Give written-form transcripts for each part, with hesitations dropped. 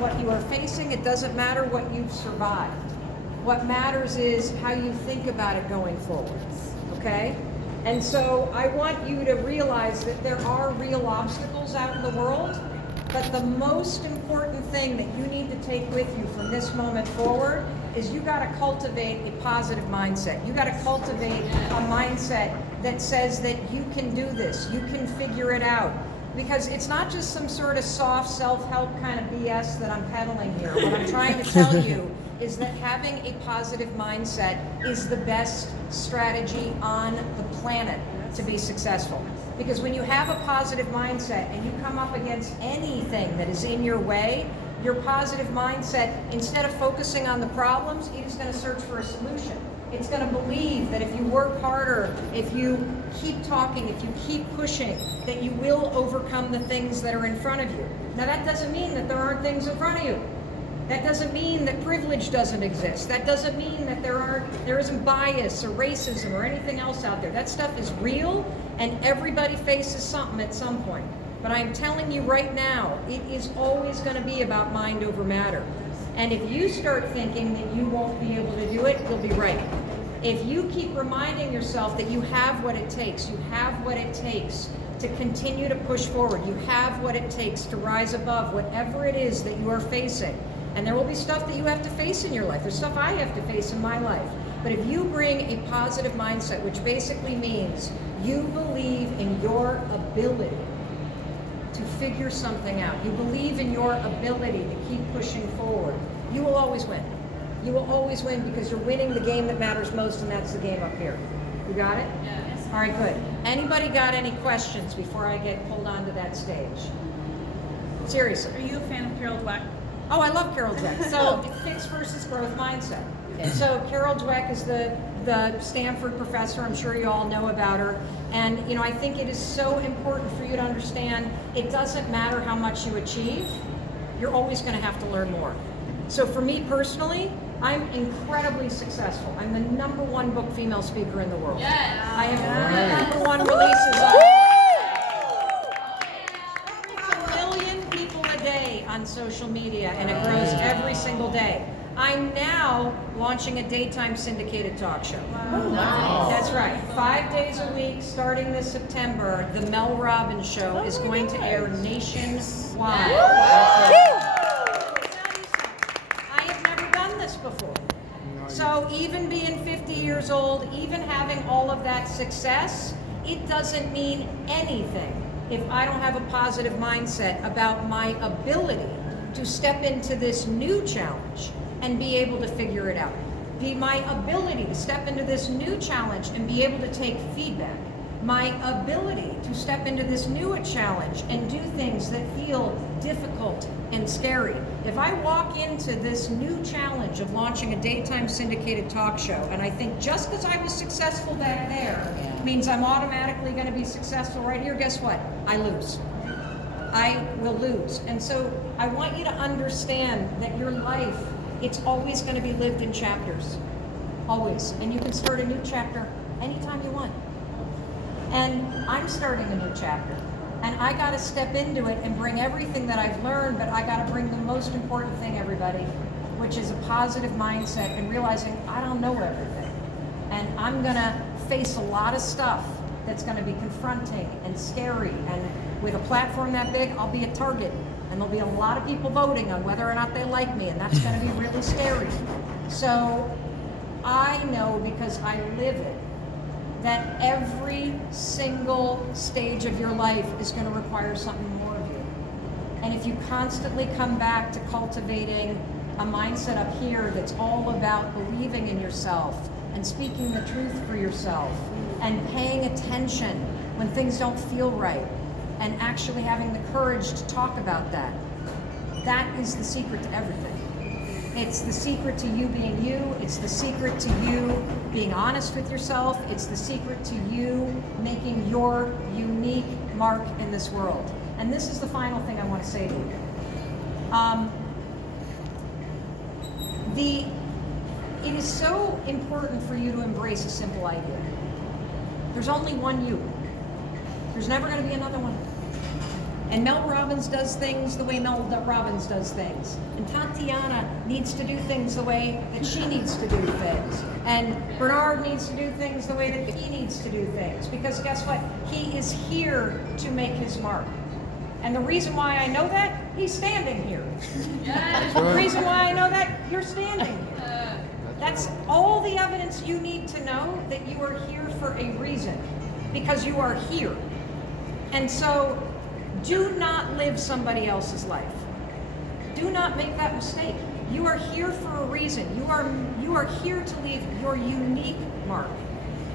what you are facing. It doesn't matter what you've survived. What matters is how you think about it going forward, okay? And so I want you to realize that there are real obstacles out in the world, but the most important thing that you need to take with you from this moment forward is you got to cultivate a positive mindset. You got to cultivate a mindset that says that you can do this, you can figure it out. Because it's not just some sort of soft self-help kind of BS that I'm peddling here. What I'm trying to tell you is that having a positive mindset is the best strategy on the planet to be successful. Because when you have a positive mindset and you come up against anything that is in your way, your positive mindset, instead of focusing on the problems, it is going to search for a solution. It's going to believe that if you work harder, if you keep talking, if you keep pushing, that you will overcome the things that are in front of you. Now that doesn't mean that there aren't things in front of you. That doesn't mean that privilege doesn't exist. That doesn't mean that there isn't bias or racism or anything else out there. That stuff is real, and everybody faces something at some point. But I'm telling you right now, it is always going to be about mind over matter. And if you start thinking that you won't be able to do it, you'll be right. If you keep reminding yourself that you have what it takes, you have what it takes to continue to push forward, you have what it takes to rise above whatever it is that you are facing. And there will be stuff that you have to face in your life. There's stuff I have to face in my life. But if you bring a positive mindset, which basically means you believe in your ability to figure something out, you believe in your ability to keep pushing forward, you will always win. You will always win because you're winning the game that matters most, and that's the game up here. You got it? Yes. All right, good. Anybody got any questions before I get pulled onto that stage? Seriously. Are you a fan of Carol Dweck? Oh, I love Carol Dweck. So, fixed versus growth mindset. So, Carol Dweck is the Stanford professor. I'm sure you all know about her. And, you know, I think it is so important for you to understand it doesn't matter how much you achieve, you're always going to have to learn more. So, for me personally, I'm incredibly successful. I'm the #1 book female speaker in the world. Yes. I have #1 releases on social media, and it grows every single day. I'm now launching a daytime syndicated talk show. Wow. That's right. 5 days a week, starting this September, the Mel Robbins show is going to air nationwide. I have never done this before. So even being 50 years old, even having all of that success, it doesn't mean anything if I don't have a positive mindset about my ability to step into this new challenge and be able to figure it out. My ability to step into this new challenge and be able to take feedback. My ability to step into this new challenge and do things that feel difficult and scary. If I walk into this new challenge of launching a daytime syndicated talk show, and I think just because I was successful back there means I'm automatically going to be successful right here, guess what? I lose. I will lose. And so I want you to understand that your life, it's always going to be lived in chapters. Always. And you can start a new chapter anytime you want. And I'm starting a new chapter. And I got to step into it and bring everything that I've learned, but I got to bring the most important thing, everybody, which is a positive mindset and realizing I don't know everything. And I'm going to face a lot of stuff that's going to be confronting and scary. And with a platform that big, I'll be a target. And there'll be a lot of people voting on whether or not they like me, and that's going to be really scary. So I know, because I live it, that every single stage of your life is going to require something more of you. And if you constantly come back to cultivating a mindset up here that's all about believing in yourself and speaking the truth for yourself and paying attention when things don't feel right and actually having the courage to talk about that, that is the secret to everything. It's the secret to you being you. It's the secret to you being honest with yourself. It's the secret to you making your unique mark in this world. And this is the final thing I want to say to you. It is so important for you to embrace a simple idea. There's only one you. There's never going to be another one. And Mel Robbins does things the way Mel Robbins does things. And Tatiana needs to do things the way that she needs to do things. And Bernard needs to do things the way that he needs to do things. Because guess what? He is here to make his mark. And the reason why I know that, he's standing here. The reason why I know that, you're standing here. That's all the evidence you need to know that you are here for a reason. Because you are here. And so, do not live somebody else's life. Do not make that mistake. You are here for a reason. You are here to leave your unique mark.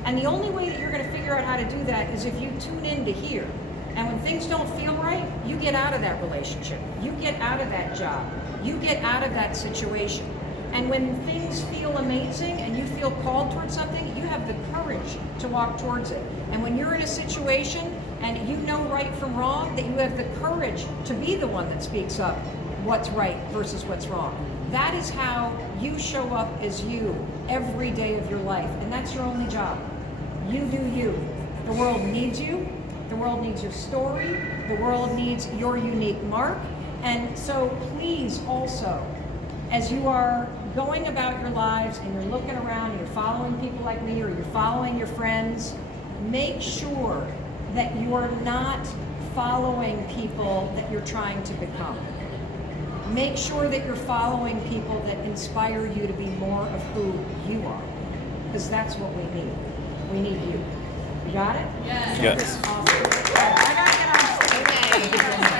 And the only way that you're going to figure out how to do that is if you tune in to here. And when things don't feel right, you get out of that relationship. You get out of that job. You get out of that situation. And when things feel amazing and you feel called towards something, you have the courage to walk towards it. And when you're in a situation and you know right from wrong, that you have the courage to be the one that speaks up what's right versus what's wrong. That is how you show up as you every day of your life. And that's your only job. You do you. The world needs you. The world needs your story. The world needs your unique mark. And so please also, as you are going about your lives and you're looking around and you're following people like me or you're following your friends, make sure that you are not following people that you're trying to become. Make sure that you're following people that inspire you to be more of who you are. Because that's what we need. We need you. You got it? Yes. Yes. Awesome. All right, I gotta get on stage.